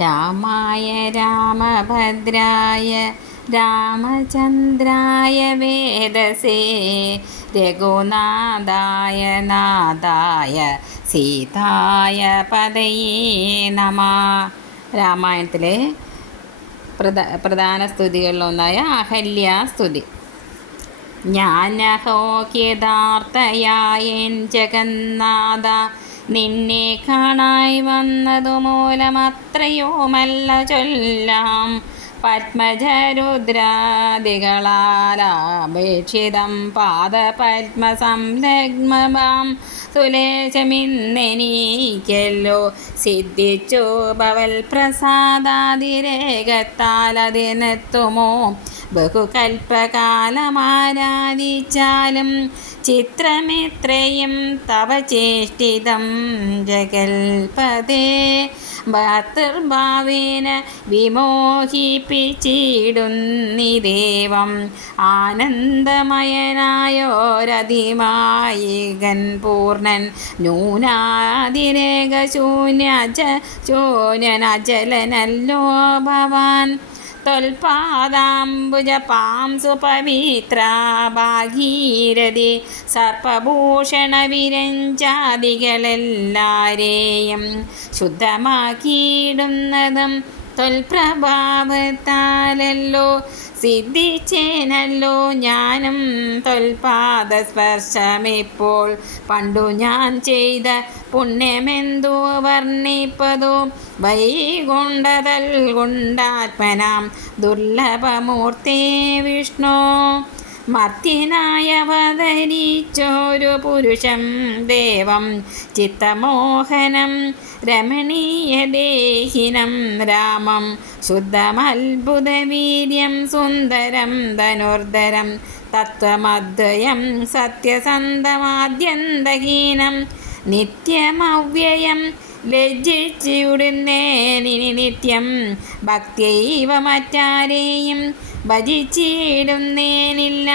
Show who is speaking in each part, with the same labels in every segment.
Speaker 1: രാമായ രാമഭദ്രായ രാമചന്ദ്രായ വേദസേ രഘുനാഥായ നാഥായ സീതായ പതയേ നമ. രാമായണത്തിലെ പ്രധാ പ്രധാന സ്തുതികളിലൊന്നായ അഹല്യാസ്തുതി ജ്ഞാനഹോക്യതാർത്ഥയായൻ ജഗന്നാഥ നിന്നെ കാണായി വന്നതു മൂലമത്രയോമല്ല ചൊല്ലാം. പത്മജരുദ്രാദികളാലാപേക്ഷിതം പാദപത്മസംലഗ്മമാം സുലേശമിന്നെനിക്കല്ലോ സിദ്ധിച്ചു ഭവൽ പ്രസാദാതിരേഖത്താൽ അതിനെത്തുമോ? ബഹുകൽപ്പകാലമാരാധിച്ചാലും ചിത്രമിത്രയും തവ ചേഷ്ടിതം ജഗൽപദേ ഭർത്തൃഭാവേന വിമോഹിപ്പിച്ചിടുന്നിദേവം ആനന്ദമയനായോരതിമായികൻ പൂർണൻ. നൂനാതിരേകശൂന്യജ ശൂന്യനജലനല്ലോ ഭവാൻ. തൊൽപാദാംബുജപാംസു പവിത്ര ഭാഗീരഥി സർപ്പഭൂഷണവിരഞ്ചാദികളെല്ലാരെയും ശുദ്ധമാക്കിയിടുന്നതും തൊൽപ്രഭാവത്താലല്ലോ സിദ്ധിച്ചേനല്ലോ ഞാനും. തൊൽപാദസ്പർശമിപ്പോൾ പണ്ടു ഞാൻ ചെയ്ത പുണ്യമെന്തു വർണിപ്പതോ? വൈകുണ്ടതൽ കൊണ്ടാത്മനാം ദുർലഭമൂർത്തേ വിഷ്ണു. മർത്യനായവതരിച്ചൊരു പുരുഷം ദേവം ചിത്തമോഹനം രമണീയദേഹിനം രാമം ശുദ്ധമത്ഭുതവീര്യം സുന്ദരം ധനുർധരം തത്വമദ്വയം സത്യസന്ധമാദ്യന്തഹീനം നിത്യമവ്യയം ലജ്ജിച്ചിടുന്നേനിനി നിത്യം ഭക്തിയൈവ മറ്റാരെയും ഭജിച്ചിടുന്നേനില്ല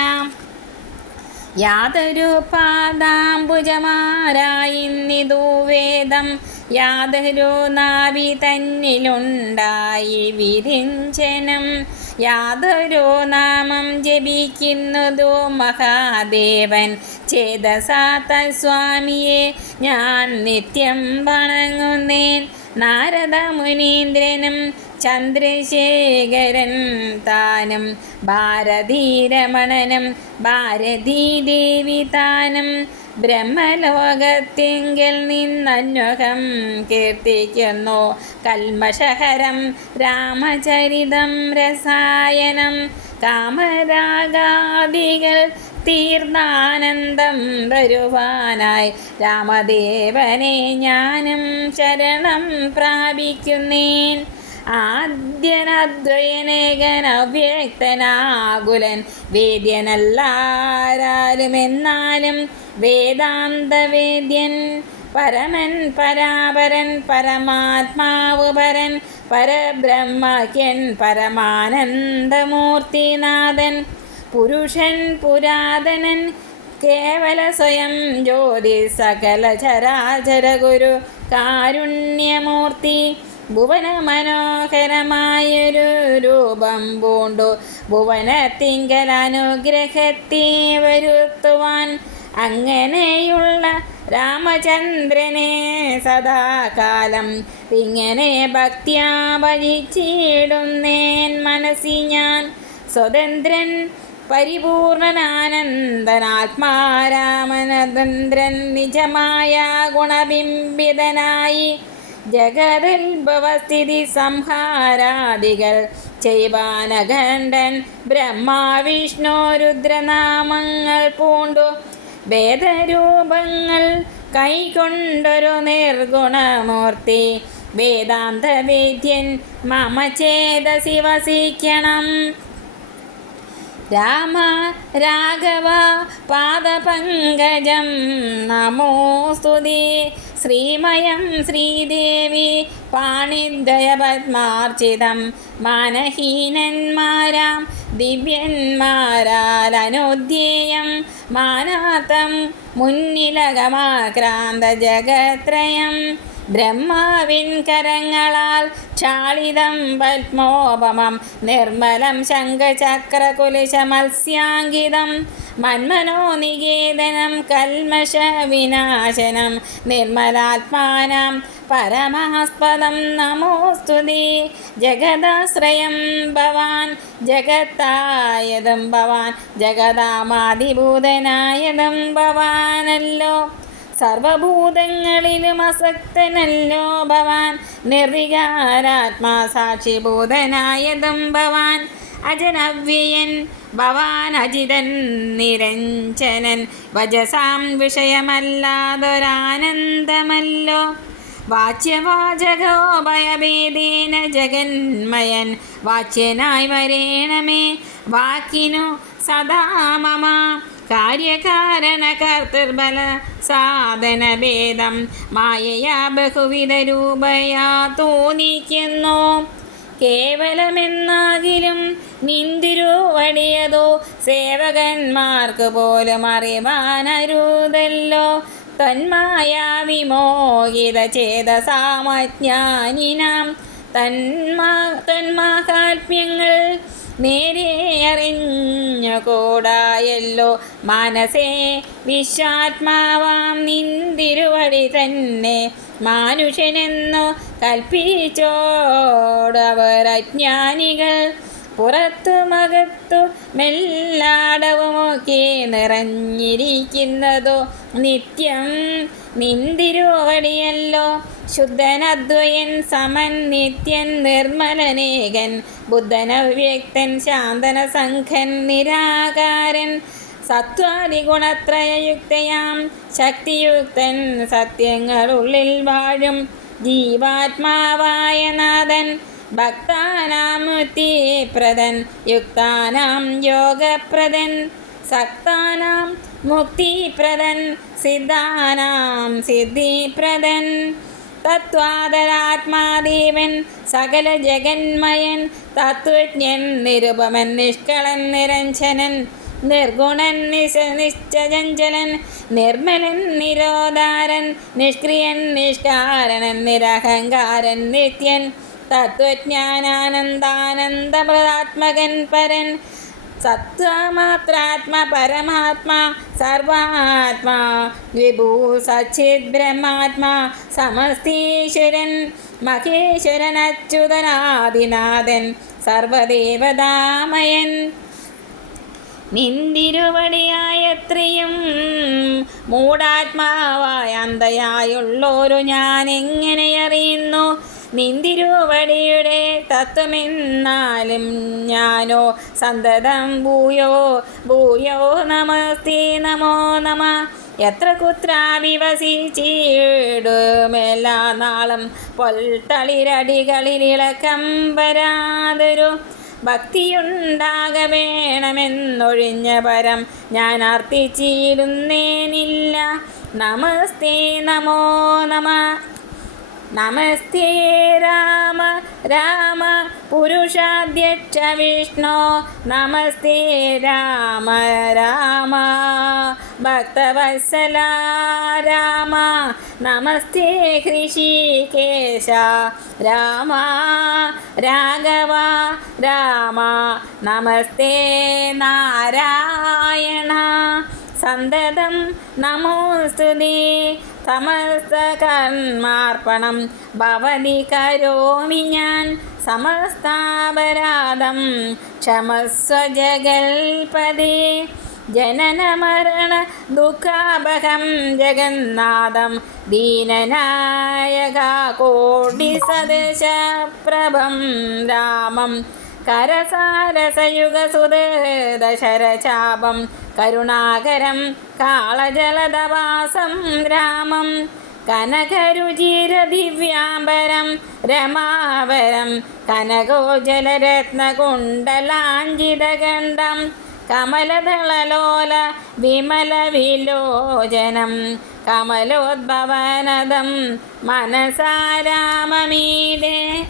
Speaker 1: യാതൊരു പാദാംബുജമാരായിന്നിതു വേദം. യാതൊരു നാവി തന്നിലുണ്ടായി വിരിഞ്ചനം. യാതൊരു നാമം ജപിക്കുന്നതു മഹാദേവൻ. ചേതസാത്ത സ്വാമിയെ ഞാൻ നിത്യം വണങ്ങുന്നേൻ. നാരദ മുനീന്ദ്രനും ചന്ദ്രശേഖരൻ താനും ഭാരതീ ഭാരതീദേവി താനും ബ്രഹ്മലോകത്തിങ്കിൽ നിന്നന്വകം കീർത്തിക്കുന്നു കൽമഷഹരം രാമചരിതം രസായനം. കാമരാഗാദികൾ തീർന്നാനന്ദം തരുവാനായി രാമദേവനെ ഞാനും ശരണം പ്രാപിക്കുന്നേൻ. ആദ്യനദ്വയനേകൻ അവ്യക്തനാകുലൻ വേദ്യനല്ലാരാലും എന്നാലും വേദാന്തവേദ്യൻ പരമൻ പരാപരൻ പരമാത്മാവ് പരൻ പരബ്രഹ്മക്യൻ പരമാനന്ദമൂർത്തിനാഥൻ പുരുഷൻ പുരാതനൻ കേവല സ്വയം ജ്യോതി സകല ചരാചര ഗുരു കാരുണ്യമൂർത്തി ഭുവന മനോഹരമായൊരു രൂപം പൂണ്ടു. ഭുവനത്തിങ്കൽ അനുഗ്രഹത്തെ വരുത്തുവാൻ അങ്ങനെയുള്ള രാമചന്ദ്രനെ സദാകാലം ഇങ്ങനെ ഭക്തിയാ ഭജിച്ചിടുന്നേൻ മനസ്സി ഞാൻ സ്വതന്ത്രൻ പരിപൂർണനാനന്ദനാത്മാരാമനതന്ത്രൻ നിജമായ ഗുണബിംബിതനായി ജഗതുത്ഭവസ്ഥിതി സംഹാരാദികൾ. ചെയ്വാനഖണ്ഡൻ ബ്രഹ്മാവിഷ്ണു രുദ്രനാമങ്ങൾ പൂണ്ടു. വേദരൂപങ്ങൾ കൈകൊണ്ടൊരു നിർഗുണമൂർത്തി. വേദാന്തവേദ്യൻ മമ ചേതസി വസിക്കണം. രാമ രാഘവ പാദപങ്കജം. നമോസ്തുതി ശ്രീമയം ശ്രീദേവി പാണിദ്വയപത്മാർച്ചിതം മാനഹീനന്മാരാം ദിവ്യന്മാരാലനുധ്യേയം. മാനാത്തം മുന്നിലകമാക്രാന്ത ജഗത്രയം ബ്രഹ്മാവിൻ കരങ്ങളാൽ ക്ഷാളിതം പത്മോപമം നിർമ്മലം ശംഖചക്രകുലിശ മത്സ്യാങ്കിതം മന്മനോ നികേതനം കൽമഷ വിനാശനം നിർമ്മലാത്മാനം പരമാസ്പദം നമോസ്തുതി ജഗദാശ്രയം ഭവാൻ ജഗത്തായതും ഭവാൻ ജഗദാമാതിഭൂതനായതും ഭവാനല്ലോ. സർവഭൂതങ്ങളിലും അസക്തനല്ലോ ഭവാൻ. നിർവികാരാത്മാ സാക്ഷിഭൂതനായതും ഭവാൻ. അജനവ്യയൻ ഭവാൻ അജിതൻ നിരഞ്ജനൻ. വജസാം വിഷയമല്ലാതൊരാനന്ദമല്ലോ. വാച്യവാചകോ ഭയഭേദേന ജഗന്മയൻ. വാച്യനായി വരേണമേ. വാക്കിനു സദാ മമ കാര്യകാരണ കർത്തൃബല സാധനഭേദം മായയാ ബഹുവിധ രൂപയാ തോന്നിക്കുന്നു. കേവലമെന്നാകിലും നിന്തിരുവടിയതോ സേവകന്മാർക്ക് പോലും അറിവാനരുതല്ലോ. തന്മായ വിമോഹിത ചേതസാമജ്ഞാനിനാം തന്മാ തന്മാഹാത്മ്യങ്ങൾ നേരെ അറിഞ്ഞുകൂടായല്ലോ മനസ്സേ. വിശ്വാത്മാവാം നിന്തിരുവടി തന്നെ. മാനുഷനെന്നു കൽപ്പിച്ചോടവർ അജ്ഞാനികൾ. പുറത്തു മകത്തു മെല്ലാടവുമൊക്കെ നിറഞ്ഞിരിക്കുന്നതോ നിത്യം നിന്തിരുവടിയല്ലോ. ശുദ്ധനദ്വയൻ സമൻ നിത്യൻ നിർമ്മലനേകൻ ബുദ്ധനവ്യക്തൻ ശാന്തന സംഘൻ നിരാകാരൻ. സത്വാദിഗുണത്രയയുക്തയാം ശക്തിയുക്തൻ സത്യങ്ങളുള്ളിൽ വാഴും ജീവാത്മാവായ നാഥൻ. ഭക്താനാം മുക്തിപ്രദൻ യുക്താനാം യോഗപ്രദൻ. സക്താനാം മുക്തിപ്രദൻ സിദ്ധാനാം സിദ്ധിപ്രദൻ. തത്വാദരാത്മാദേവൻ സകല ജഗന്മയൻ തത്വജ്ഞൻ നിരുപമൻ നിഷ്കളൻ നിരഞ്ജനൻ നിർഗുണൻ നിശ നിശ്ചചഞ്ചലൻ നിർമ്മലൻ നിരോധാരൻ നിഷ്ക്രിയൻ നിഷ്കാരണൻ നിരഹങ്കാരൻ നിത്യൻ തത്വജ്ഞാനാനന്ദാനന്ദപ്രദാത്മകൻ പരൻ സത്വമാത്രാത്മ പരമാത്മാ സർവാത്മാ വിഭൂ സച്ചിത് ബ്രഹ്മാത്മാ സമസ്തീശ്വരൻ മഹേശ്വരൻ അച്യുതനാദിനാഥൻ സർവദേവതാമയൻ. നിന്തിരുവടിയായത്രയും മൂടാത്മാവായ അന്തയായുള്ളോരു ഞാൻ എങ്ങനെ അറിയുന്നു? നിന്തിരുവടിയുടെ തത്വമെന്നാലും ഞാനോ സന്തതം ഭൂയോ ഭൂയോ നമസ്തേ നമോ നമ. എത്ര കുത്രാവിവസിച്ചിടുമെല്ലാ നാളും പൊൽത്തളിരടികളിലിളക്കം വരാതൊരു ഭക്തിയുണ്ടാക വേണമെന്നൊഴിഞ്ഞ പരം ഞാൻ അർത്ഥിച്ചിരുന്നേനില്ല നമസ്തേ നമോ നമ. നമസ്തേ രാമ രാമ പുരുഷാധ്യക്ഷ വിഷ്ണു. നമസ്തേ രാമ രാമ. ഭക്തവത്സല രാമ. നമസ്തേ ഹൃഷികേശ രാമ. രാഘവ രാമ. നമസ്തേ നാരായണ. സന്തതം നമോസ്തുതേ സമസ്തകർമാർപ്പണം ഭവതി കരോമി ഞാൻ സമസ്താപരാധം. ക്ഷമസ്വ ജഗൽപദേ ജനന മരണ ദുഃഖാപഹം ജഗന്നാഥം. ദീനനായക കോടി സദശ പ്രഭം രാമം. കരസാരസയുഗസുദശരചാപം കരുണാകരം കാളജലദവാസം രാമം. കനകരുചിരദിവ്യാംബരം രമാവരം. കനകോജലരത്നകുണ്ടലാഞ്ചിതഗണ്ഡം കമലദളലോല വിമല വിലോചനം കമലോദ്ഭവനദം മനസാരാമമീതേ.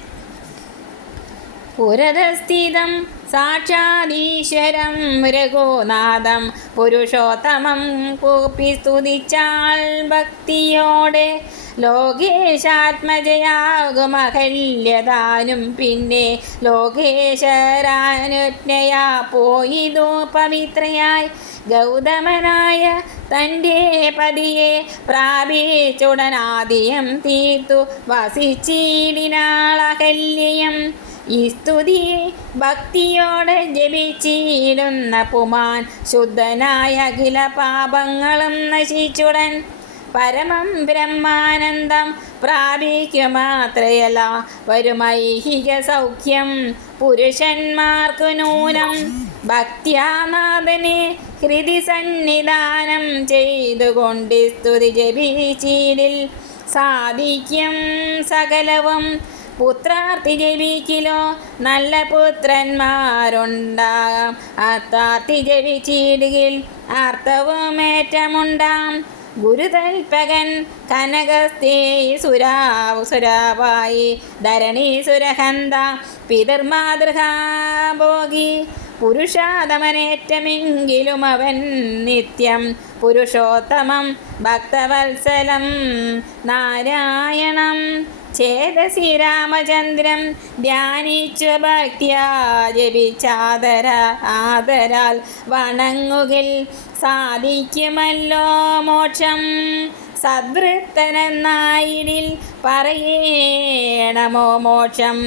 Speaker 1: പുരതസ്ഥിതം സാക്ഷാദീശ്വരം രഘുനാഥം പുരുഷോത്തമം കൂപ്പി സ്തുതിച്ചാൽ ഭക്തിയോടെ ലോകേശാത്മജയാകുമഹല്യതാനും പിന്നെ ലോകേശരാനുജ്ഞയാ പോയിതു പവിത്രയായി. ഗൗതമനായ തന്റെ പതിയെ പ്രാപിച്ചുടനാദിയം തീർത്തു വസിച്ചിടിനാളഹല്യം ഈ സ്തുതി ഭക്തിയോടെ ജപിച്ചിടുന്ന പുമാൻ ശുദ്ധനായ അഖില പാപങ്ങളും നശിച്ചുടൻ. പരമം ബ്രഹ്മാനന്ദം പ്രാപിക്കുമാത്രയല്ല വരുമൈഹിക സൗഖ്യം പുരുഷന്മാർക്കു നൂനം. ഭക്തിയാനാഥനെ ഹൃതി സന്നിധാനം ചെയ്തുകൊണ്ട് സ്തുതി ജപിച്ചിടിൽ സാധിക്കും സകലവും. പുത്രാർത്ഥി ജപിച്ചിലോ നല്ല പുത്രന്മാരുണ്ടാകാം. അത്താർത്ഥി ജപിച്ചിടുകിൽ അർത്ഥവുമേറ്റമുണ്ടാം ഗുരുതൽപകൻ കനകസ്ഥേ സുരാവ് സുരാവായി ധരണി സുരഹന്ത പിതർമാതൃഹാഭോഗി പുരുഷാതമനേറ്റമെങ്കിലും അവൻ നിത്യം പുരുഷോത്തമം ഭക്തവത്സലം നാരായണം. ചേതസി രാമചന്ദ്രം ധ്യാനിച്ചു ഭക്തിയാ ആദരാൽ വണങ്ങുകിൽ സാധിക്കുമല്ലോ മോക്ഷം. സദ്വൃത്തനെന്നായിടിൽ പറയേണമോ മോക്ഷം.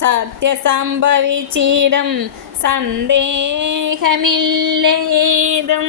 Speaker 1: സത്യസംഭവിച്ചിടും സന്ദേഹമില്ലേതും.